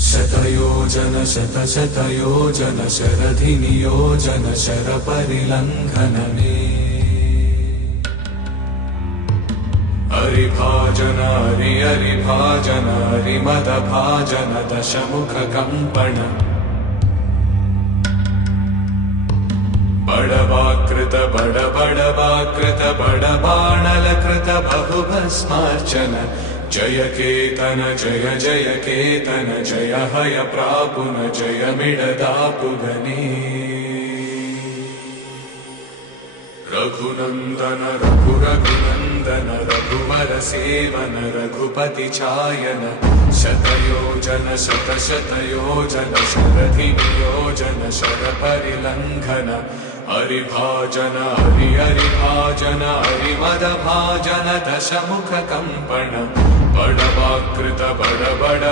शतयोजन शतशतयोजन शरधिनियोजन शरपरिलङ्घनमे हरिभाजन हरिभाजन हरिमदभाजन दशमुखकम्पण बडवाकृत बडबडवाकृत बडबाणलकृत बहुभस्मार्चन जय केतन जय जय केतन जय हय प्रापुन जय मिडदापुगने रघुनन्दन रघुनन्दन रघुवर सेवन रघुपति चायन शतयोजन शतशतयोजन शरधिनियोजन शरपरिलङ्घन हरिभाजन हरिभाजन हरिमदभाजन दशमुखकम्पण बडवाकृत बडबड